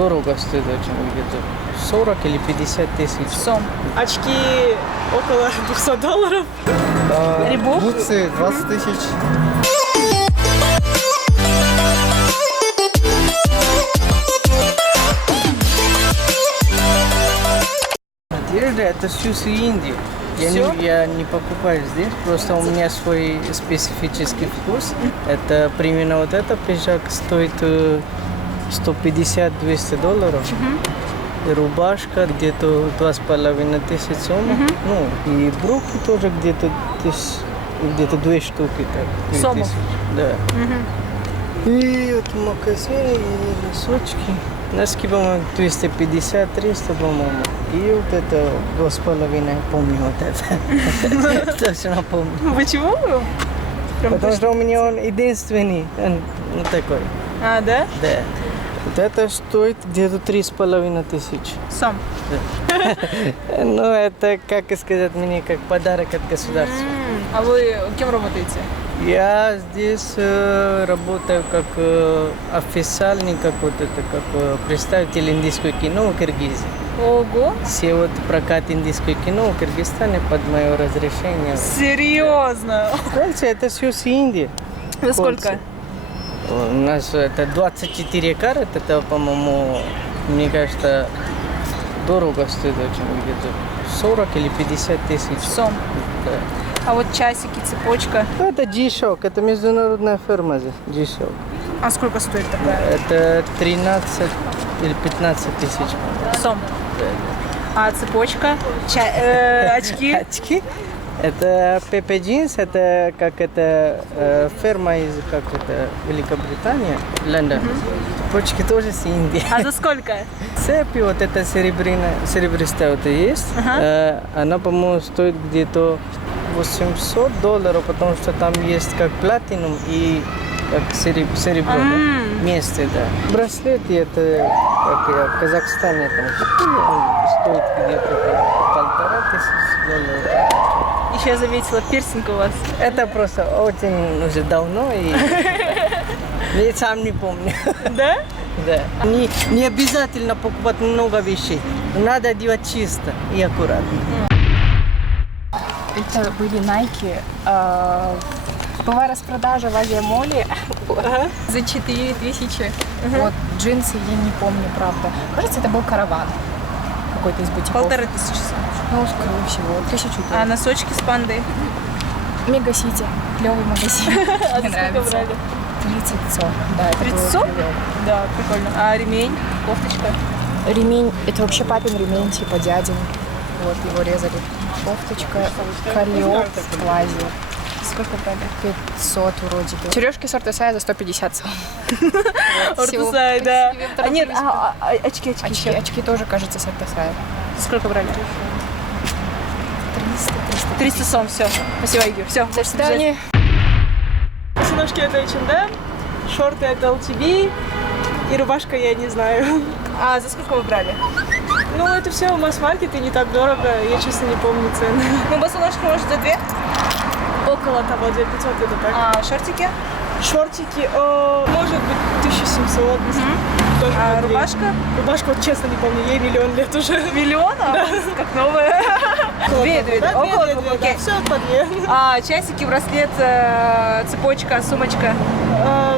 дорого стоит очень, где-то 40 или 50 тысяч. Сом. Очки около $200. Рибов? Бутсы 20 тысяч. Одежда это все с Индии. Я не покупаю здесь, просто у меня свой специфический вкус. Это примерно вот этот пиджак стоит $150-200. И рубашка где-то 2500 сомов. Ну, и брюки тоже где-то 2 штуки. Так, Сомов? Да. И вот магазины, и носочки. Носки, по-моему, 250-300, по-моему. И вот это 2,5, помню вот это. Точно помню. Почему? Потому что у меня он единственный, он такой. А, да? Да. Вот это стоит где-то 3500. Сом. Ну, это, как сказать, мне как подарок от государства. А вы кем работаете? Я здесь работаю как официальный, как вот это, как представитель индийского кино в Киргизии. Ого! Все вот прокат индийского кино в Кыргызстане под мое разрешение. Серьезно? Кольца это все с Индии. За сколько? Кольца. У нас это 24 карат, это, по-моему, мне кажется, дорого стоит очень, где-то 40 или 50 тысяч. Сом. Да. А вот часики, цепочка. Ну, это G-Shock, это международная фирма здесь, G-Shock. А сколько стоит такая? Это 13 или 15 тысяч. Сом. А цепочка? Очки? Очки? Это Pepe Jeans, это как это фирма из как это Великобритании, Лондон. Цепочки тоже с Индии. А за сколько? Цепи вот эта серебристая вот есть. Она, по-моему, стоит где-то $800, потому что там есть как платинум и как серебро вместе, да. Браслеты это как я в Казахстане там купил, он стоит где-то $1500. Еще я заметила пирсинг у вас. Это просто очень уже давно и я сам не помню. Да? Да. Не обязательно покупать много вещей. Надо одевать чисто и аккуратно. Это были Nike. Была распродажа в Авиамоле за 4000. Вот джинсы, я не помню, правда. Кажется, это был караван какой-то из бутиков. 1500. Ну, скорее всего, 1000 А носочки с пандой? Мега-сити. Клевый магазин. Мне нравится. 30 сом. Да, это 30 сом? было клево. Да, прикольно. А ремень, кофточка? Ремень, это вообще папин ремень, типа дядин. Вот, его резали. Кофточка, колье, плазио. Сколько брали? 500 вроде бы. Сережки с Ортосая за 150 сом. Ортосай, да. А нет, очки. Очки тоже, кажется, с Ортосая. Сколько брали? 300 сом, все. Спасибо, Игорь. Все, До свидания. Ножки это H&M, шорты это LTB и рубашка я не знаю. А за сколько вы брали? Ну, это все в масс-маркете, не так дорого, я честно не помню цены. Ну, босоножки, может, за 2? Около того, 2500 это так. А шортики? Шортики, может быть, 1700. Тоже А по 2. рубашка? Рубашка, вот честно не помню, ей миллион лет уже. Миллион? Да. Как новая. Две. Около двух, окей. Все по 2. А часики, браслет, цепочка, сумочка?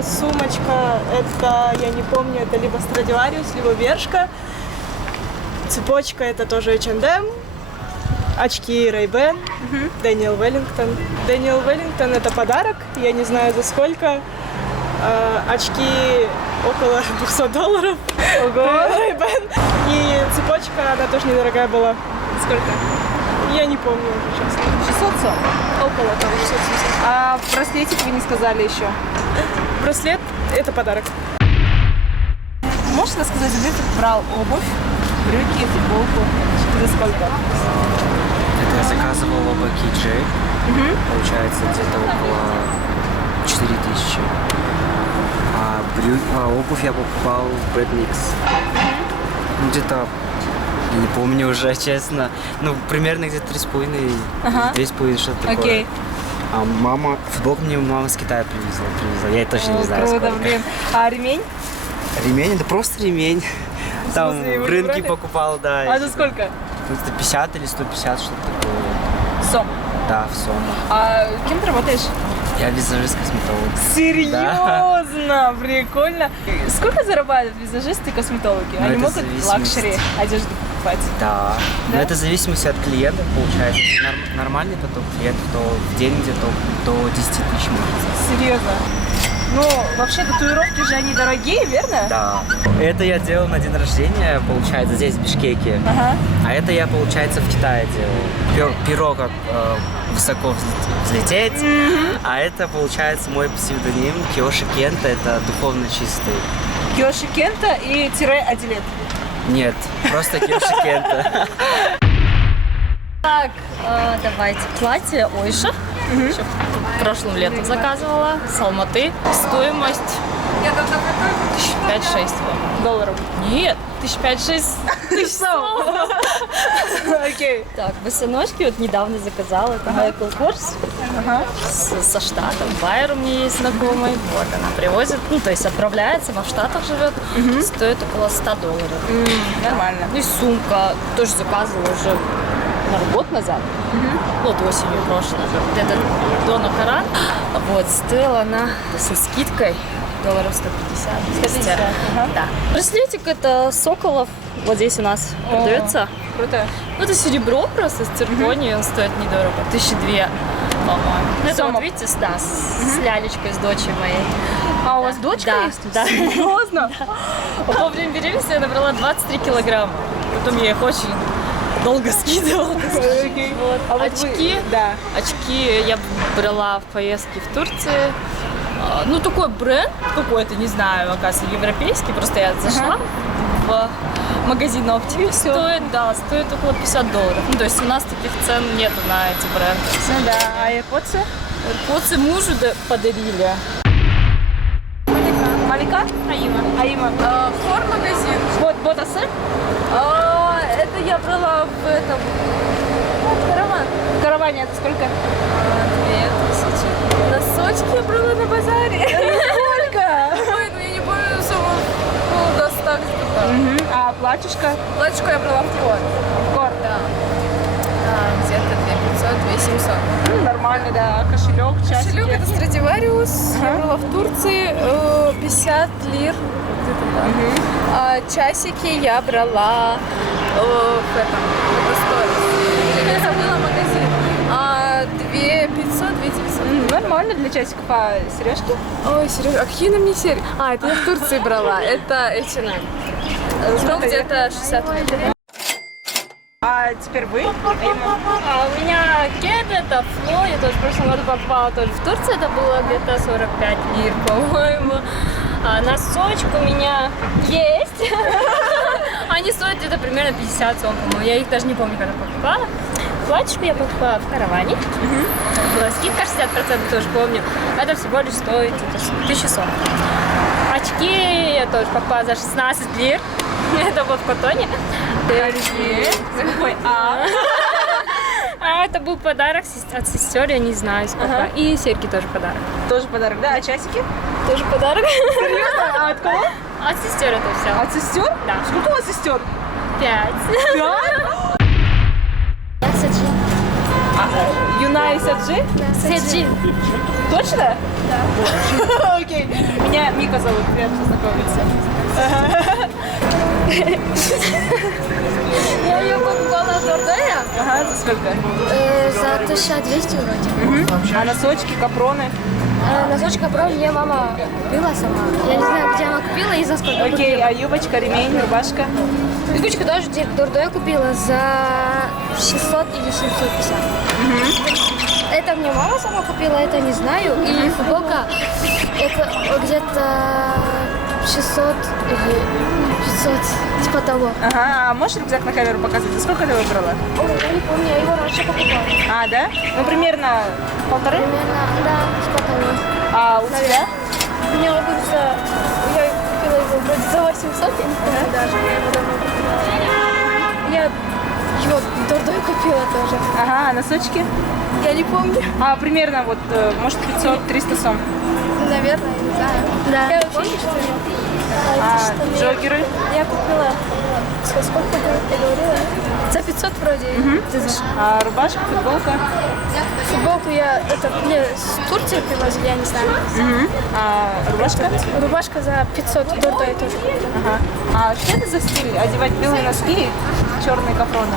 Сумочка, это, я не помню, это либо Stradivarius, либо Бершка. Цепочка, это тоже H&M. Очки Ray-Ban, Daniel Wellington. Daniel Wellington это подарок, я не знаю за сколько. Очки около $200. Ого! Ray-Ban. И цепочка, она тоже недорогая была. Сколько? Я не помню уже, честно. 600 сом? Около того, 600. А браслетик вы не сказали еще? Браслет это подарок. Можешь рассказать, где ты брал обувь, брюки, футболку? За сколько? Это я заказывал оба KJ. Получается где-то около 4000. А обувь я покупал в Bad Mix. Ну, где-то, не помню уже, честно. Ну, примерно где-то 3,5, 2,5, что-то такое. Окей. А мама, футболку мне мама с Китая привезла. Я точно не знаю, Круто, сколько. блин. А ремень? Ремень, это просто ремень. Там смысле, вы в не рынке брали? покупал, да. А за сколько? Ну, 150 или 150, что-то такое. Сом. Да, в Сому. А кем ты работаешь? Я визажист-косметолог. Серьезно? Прикольно. Сколько зарабатывают визажисты и косметологи? Ну, Они это могут зависимость. лакшери одежду покупать? Да. Но это в зависимости от клиента, получается. Если нормальный поток клиентов, то в день где-то до 10 тысяч может. Серьезно? Ну, вообще татуировки же они дорогие, верно? Да. Это я делал на день рождения, получается, здесь, в Бишкеке. Ага. А это я, получается, в Китае делал. Перо как высоко взлететь. А это, получается, мой псевдоним Киоши Кента. Это духовно чистый. Киоши Кента и тире Адилет. Нет, просто Киоши Кента. Так, давайте. Платье Ойша. Еще прошлым летом заказывала. С Алматы. Стоимость 5-6 Долларов. Нет, 5-6 тысяч. Окей. Так, босоножки вот недавно заказала. Это Майкл Корс. Со Штатов. Байер у меня есть знакомый. Вот, она привозит, ну, то есть отправляется, во Штатах живет. Стоит около $100. Нормально. И сумка тоже заказывала уже год назад. Ну, вот осенью прошлой. Вот это Дона Карат. Вот, стоила она со скидкой долларов 150. Да. Браслетик это Соколов. Вот здесь у нас продается. Круто. Ну, это серебро просто с цирконией. Он стоит недорого. 1200, по-моему. Ну, это Сомов. вот, видите, да, с лялечкой, с дочей моей. А у вас дочка Да, есть? да. Серьезно? Во время беременности я набрала 23 килограмма. Потом я их очень долго скидывала. Окей. Вот. А вот Очки. вы- да. Очки я брала в поездке в Турции. Ну, такой бренд какой-то, не знаю, оказывается, европейский. Просто я зашла в магазин оптики. Стоит около $50. Ну, то есть у нас таких цен нету на эти бренды. Ну да. А AirPods? AirPods мужу подарили. Малика? Аима. Фор-магазин. Вот, Ботасы? Это я брала в этом... Караван. В караване это сколько? 2000. Носочки я брала на базаре. Сколько? Ой, ну я не помню сумму. Ну, до 100 где-то. А платьишко? Платьишко я брала в Кор. Кор. Да. Где-то 2500-2700. Ну, нормально, да. Кошелек, часики. Кошелек это Страдивариус. Я брала в Турции 50 лир. А часики я брала в этом. Это стоит. Я забыла магазин. 2500-2900. Нормально для часиков. А сережки? Ой, серьезно, а какие на мне серьги? Это я в Турции брала. Это H&M. Ну, где-то 60 лир. А теперь вы? Аима. У меня кед, это Фло, я тоже в прошлом году попала тоже в Турцию, это было где-то 45 лир, по-моему. А носочек у меня есть. Они стоят где-то примерно 50 сом, по-моему. Я их даже не помню, когда покупала. Платьишко я покупала в караване. Там была скидка 60%, тоже помню. Это всего лишь стоит 1000 сом. Очки я тоже покупала за 16 лир. Это было в Котоне. Какой? А это был подарок от сестер, я не знаю сколько. И серьги тоже подарок. Тоже подарок, да? А часики? Тоже подарок. Серьезно? А от кого? От сестер это все. От сестер? Да. Сколько у вас сестер? 5. Юна и Саджи? Седжи. Точно? Да. Окей. Меня Мика зовут, приятно познакомиться. Я ее покупала в Дордоне Ага, за сколько? за 1200 вроде. А носочки, капроны? Носочка про мне мама купила сама. Я не знаю, где она купила и за сколько Окей, купила. а юбочка, ремень, рубашка? Юбочку тоже в Дордое купила за 600 или 750. Это мне мама сама купила, это не знаю. И футболка, это где-то 600 или 500, типа того. Ага, а можешь рюкзак на камеру показать? За сколько ты выбрала? Ой, я не помню, я его раньше покупала. А, да? Ну, примерно полторы? Примерно, да, типа того. А у тебя? У меня обувь за... Я купила его вроде за 800, я не помню даже, я его давно купила. Я его в Дордой купила тоже. Ага, а носочки? Я не помню. А примерно вот, может, 500-300 сом. Ну, наверное, я не знаю. Да. Я вообще ничего не помню. А джогеры? Я купила 500 вроде. Ты знаешь. А рубашка, футболка? Футболку мне с Турции привозили, я не знаю. А рубашка? Рубашка за 500 в Дордое тоже. Ага. А что это за стиль? Одевать белые носки и черные капроны?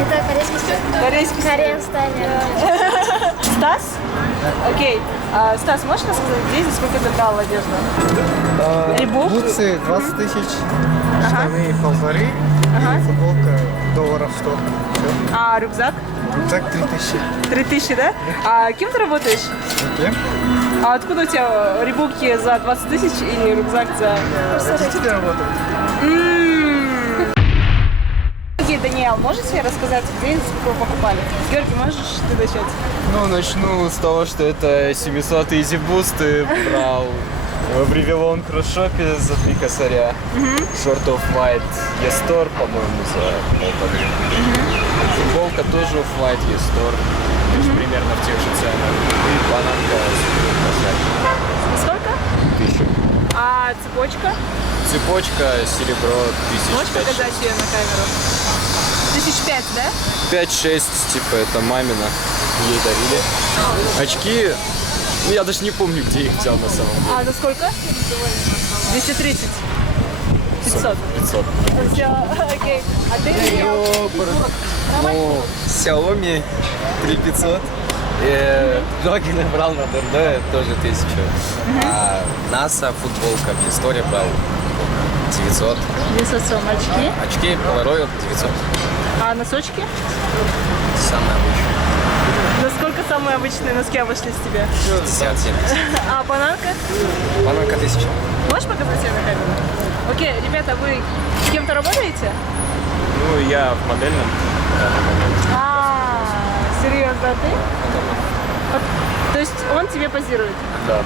Это корейский стиль. Корейский стиль. Корея стайлер. Стас? Окей. Стас, можешь рассказать, где здесь сколько ты брал одежду? Рибок? Бутсы 20 тысяч, штаны полторы, и футболка долларов 100. Все. А рюкзак? Рюкзак 3000. 3000, да? А кем ты работаешь? Кем? А откуда у тебя рибуки за 20 тысяч или рюкзак за... Родители работают. Окей, Даниэл, можете рассказать, где здесь покупали? Георгий, можешь ты начать? Ну, начну с того, что это 700 Easy Boost и брал в Ревелон Кросс-шопе за 3 косаря. Short of WhiteЕстор, по-моему, за 1,5. Футболка тоже of WhiteЕстор, примерно в тех же ценах. И бананка с Сколько? 1000. А цепочка? Цепочка, серебро, Можешь 1005. показать ее на камеру? 1005, да? 5-6, типа, это мамина. Ей дарили. Очки, ну, я даже не помню, где их взял на самом деле. А за сколько? 230. 500. 500. Все, окей. А ты? Ну, Xiaomi 3500. Джоггинг брал на Дордое, тоже 1000. А NASA футболка в Исторе брал 900. 900 очки. Очки Polaroid 900. А носочки? Самое обычное. За сколько самые обычные носки обошлись тебе? 50-70. А бананка? Бананка 1000. Можешь показать ее на камеру? Окей, ребята, вы с кем-то работаете? Ну, я в модельном данный момент. Серьезно, а ты? Вот, то есть он тебе позирует? Да.